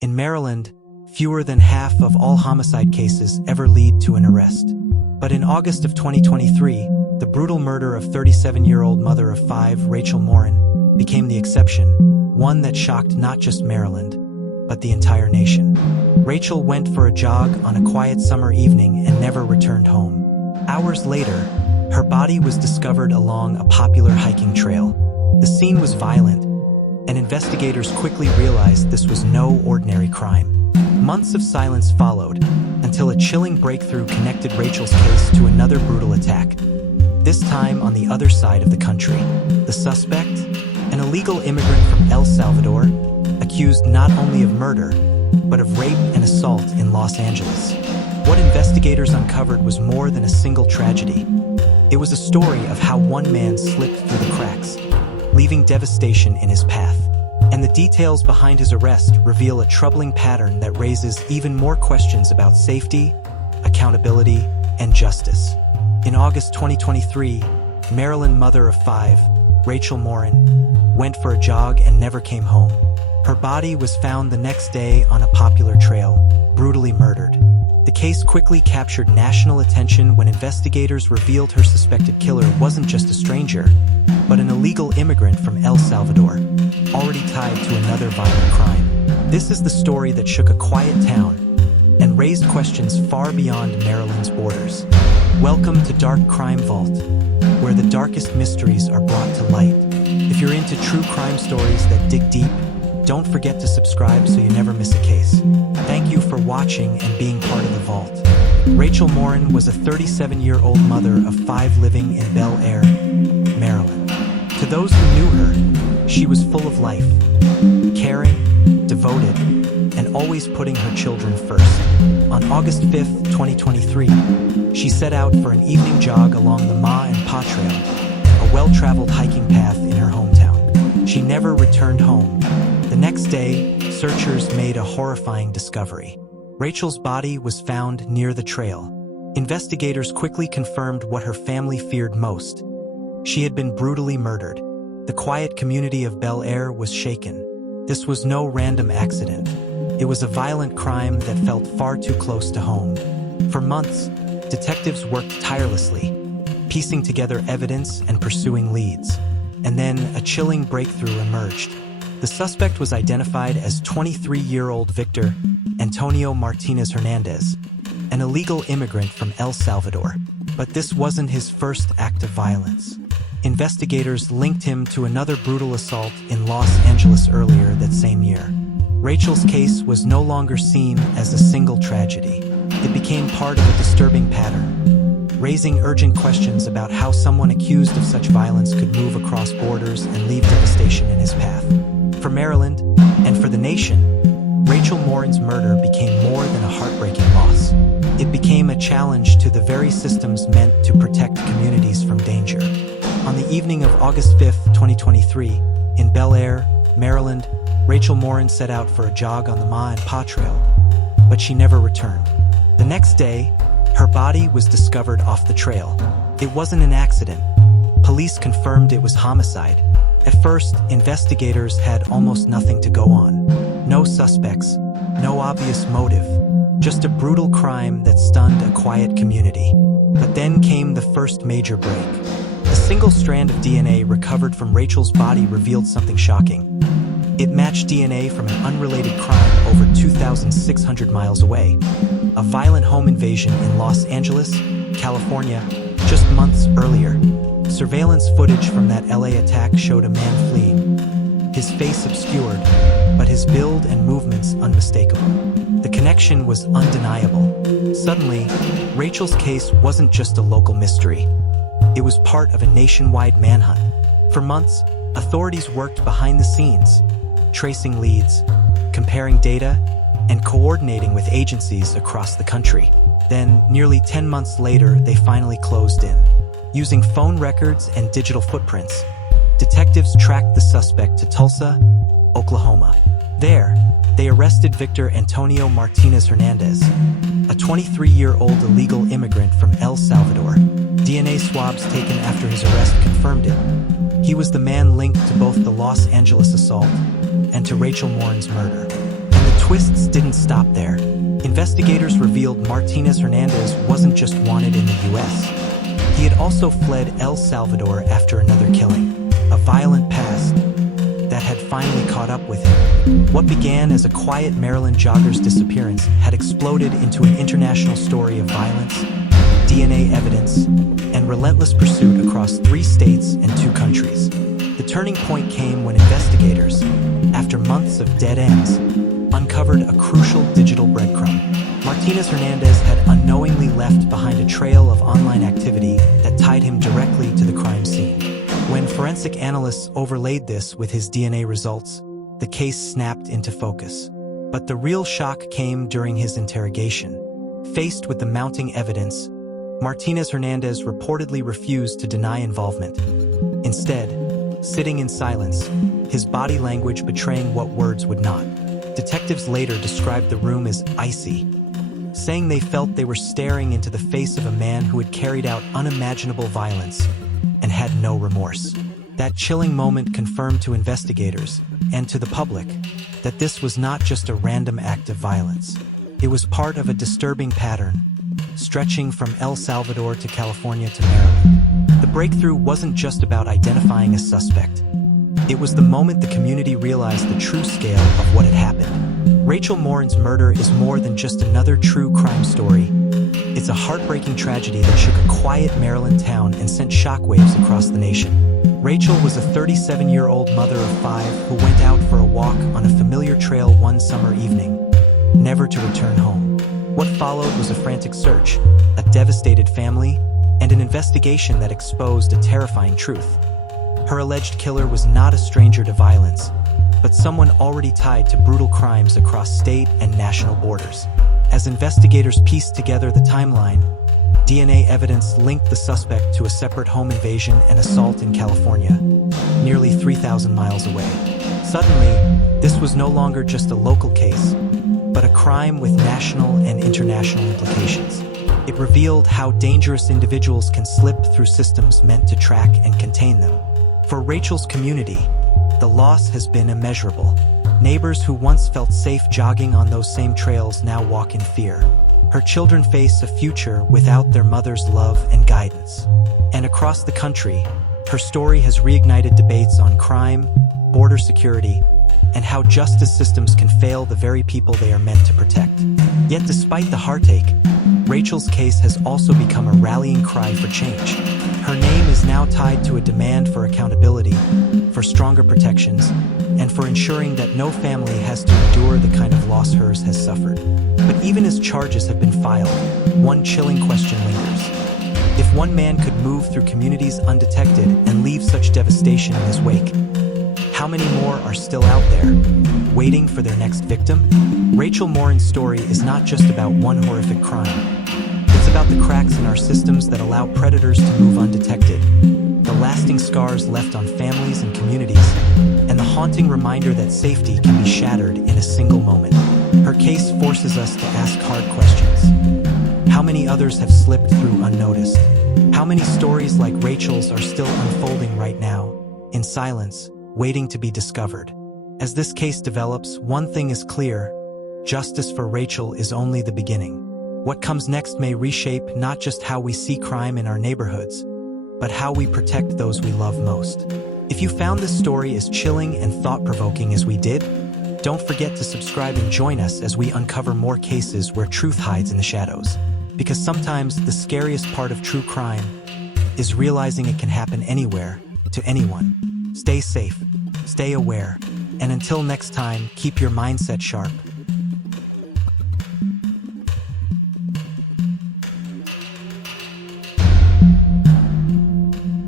In Maryland, fewer than half of all homicide cases ever lead to an arrest. But in August of 2023, the brutal murder of 37-year-old mother of 5, Rachel Morin, became the exception, one that shocked not just Maryland, but the entire nation. Rachel went for a jog on a quiet summer evening and never returned home. Hours later, her body was discovered along a popular hiking trail. The scene was violent, and investigators quickly realized this was no ordinary crime. Months of silence followed, until a chilling breakthrough connected Rachel's case to another brutal attack. This time on the other side of the country. The suspect, an illegal immigrant from El Salvador, accused not only of murder, but of rape and assault in Los Angeles. What investigators uncovered was more than a single tragedy. It was a story of how one man slipped through the cracks, leaving devastation in his path. And the details behind his arrest reveal a troubling pattern that raises even more questions about safety, accountability, and justice. In August 2023, Maryland mother of 5, Rachel Morin, went for a jog and never came home. Her body was found the next day on a popular trail, brutally murdered. The case quickly captured national attention when investigators revealed her suspected killer wasn't just a stranger, but an illegal immigrant from El Salvador, already tied to another violent crime. This is the story that shook a quiet town and raised questions far beyond Maryland's borders. Welcome to Dark Crime Vault, where the darkest mysteries are brought to light. If you're into true crime stories that dig deep, don't forget to subscribe so you never miss a case. Thank you for watching and being part of the vault. Rachel Morin was a 37-year-old mother of 5 living in Bel Air, Maryland. To those who knew her, she was full of life, caring, devoted, and always putting her children first. On August 5th, 2023, she set out for an evening jog along the Ma and Pa Trail, a well-traveled hiking path in her hometown. She never returned home. The next day, searchers made a horrifying discovery. Rachel's body was found near the trail. Investigators quickly confirmed what her family feared most. She had been brutally murdered. The quiet community of Bel Air was shaken. This was no random accident. It was a violent crime that felt far too close to home. For months, detectives worked tirelessly, piecing together evidence and pursuing leads. And then a chilling breakthrough emerged. The suspect was identified as 23-year-old Victor Antonio Martinez-Hernandez, an illegal immigrant from El Salvador. But this wasn't his first act of violence. Investigators linked him to another brutal assault in Los Angeles earlier that same year. Rachel's case was no longer seen as a single tragedy. It became part of a disturbing pattern, raising urgent questions about how someone accused of such violence could move across borders and leave devastation in his path. For Maryland, and for the nation, Rachel Morin's murder became more than a heartbreaking loss. It became a challenge to the very systems meant to protect communities from danger. On the evening of August 5th, 2023, in Bel Air, Maryland, Rachel Morin set out for a jog on the Ma and Pa Trail, but she never returned. The next day, her body was discovered off the trail. It wasn't an accident. Police confirmed it was homicide. At first, investigators had almost nothing to go on. No suspects, no obvious motive, just a brutal crime that stunned a quiet community. But then came the first major break. A single strand of DNA recovered from Rachel's body revealed something shocking. It matched DNA from an unrelated crime over 2,600 miles away. A violent home invasion in Los Angeles, California, just months earlier. Surveillance footage from that LA attack showed a man fleeing, his face obscured, but his build and movements unmistakable. The connection was undeniable. Suddenly, Rachel's case wasn't just a local mystery. It was part of a nationwide manhunt. For months, authorities worked behind the scenes, tracing leads, comparing data, and coordinating with agencies across the country. Then, nearly 10 months later, they finally closed in. Using phone records and digital footprints, detectives tracked the suspect to Tulsa, Oklahoma. There, they arrested Victor Antonio Martinez-Hernandez, a 23-year-old illegal immigrant from El Salvador. DNA swabs taken after his arrest confirmed it. He was the man linked to both the Los Angeles assault and to Rachel Morin's murder. And the twists didn't stop there. Investigators revealed Martinez-Hernandez wasn't just wanted in the US. He had also fled El Salvador after another killing, a violent past that had finally caught up with him. What began as a quiet Maryland jogger's disappearance had exploded into an international story of violence, DNA evidence, and relentless pursuit across 3 states and 2 countries. The turning point came when investigators, after months of dead ends, uncovered a crucial digital breadcrumb. Martinez-Hernandez had unknowingly left behind a trail of online activity that tied him directly to the crime scene. When forensic analysts overlaid this with his DNA results, the case snapped into focus. But the real shock came during his interrogation. Faced with the mounting evidence, Martinez-Hernandez reportedly refused to deny involvement. Instead, sitting in silence, his body language betraying what words would not. Detectives later described the room as icy, saying they felt they were staring into the face of a man who had carried out unimaginable violence and had no remorse. That chilling moment confirmed to investigators and to the public that this was not just a random act of violence. It was part of a disturbing pattern, stretching from El Salvador to California to Maryland. The breakthrough wasn't just about identifying a suspect. It was the moment the community realized the true scale of what had happened. Rachel Morin's murder is more than just another true crime story. It's a heartbreaking tragedy that shook a quiet Maryland town and sent shockwaves across the nation. Rachel was a 37-year-old mother of 5 who went out for a walk on a familiar trail one summer evening, never to return home. What followed was a frantic search, a devastated family, and an investigation that exposed a terrifying truth. Her alleged killer was not a stranger to violence, but someone already tied to brutal crimes across state and national borders. As investigators pieced together the timeline, DNA evidence linked the suspect to a separate home invasion and assault in California, nearly 3,000 miles away. Suddenly, this was no longer just a local case, but a crime with national and international implications. It revealed how dangerous individuals can slip through systems meant to track and contain them. For Rachel's community, the loss has been immeasurable. Neighbors who once felt safe jogging on those same trails now walk in fear. Her children face a future without their mother's love and guidance. And across the country, her story has reignited debates on crime, border security, and how justice systems can fail the very people they are meant to protect. Yet despite the heartache, Rachel's case has also become a rallying cry for change. Her name is now tied to a demand for accountability, for stronger protections, and for ensuring that no family has to endure the kind of loss hers has suffered. But even as charges have been filed, one chilling question lingers. If one man could move through communities undetected and leave such devastation in his wake, how many more are still out there, waiting for their next victim? Rachel Morin's story is not just about one horrific crime. It's about the cracks in our systems that allow predators to move undetected, the lasting scars left on families and communities, and the haunting reminder that safety can be shattered in a single moment. Her case forces us to ask hard questions. How many others have slipped through unnoticed? How many stories like Rachel's are still unfolding right now, in silence, waiting to be discovered? As this case develops, one thing is clear: justice for Rachel is only the beginning. What comes next may reshape not just how we see crime in our neighborhoods, but how we protect those we love most. If you found this story as chilling and thought-provoking as we did, don't forget to subscribe and join us as we uncover more cases where truth hides in the shadows. Because sometimes the scariest part of true crime is realizing it can happen anywhere, to anyone. Stay safe, stay aware, and until next time, keep your mindset sharp.